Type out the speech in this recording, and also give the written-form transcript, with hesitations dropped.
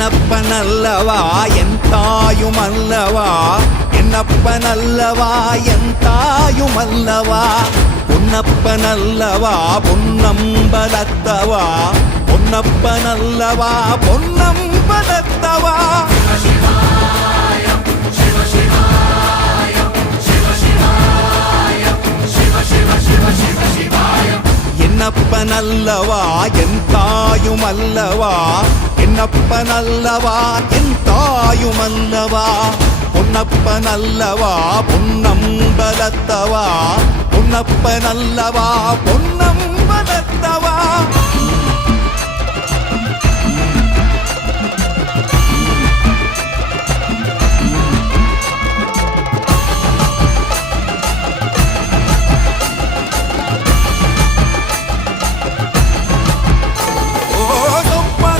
என்னப்பனல்லவா என் தாயுமல்லவா என்னப்பனல்லவா என் தாயுமல்லவா பொன்னப்பனல்லவா பொன்னம்பலத்தவா பொன்னப்பனல்லவா பொன்னம்பலத்தவா என்னப்பனல்லவா என் தாயுமல்லவா என்னப்பனல்லவா என் தாயுமல்லவா பொன்னப்பனல்லவா பொன்னம்பலத்தவா பொன்னப்பனல்லவா பொன்னம்பலத்தவா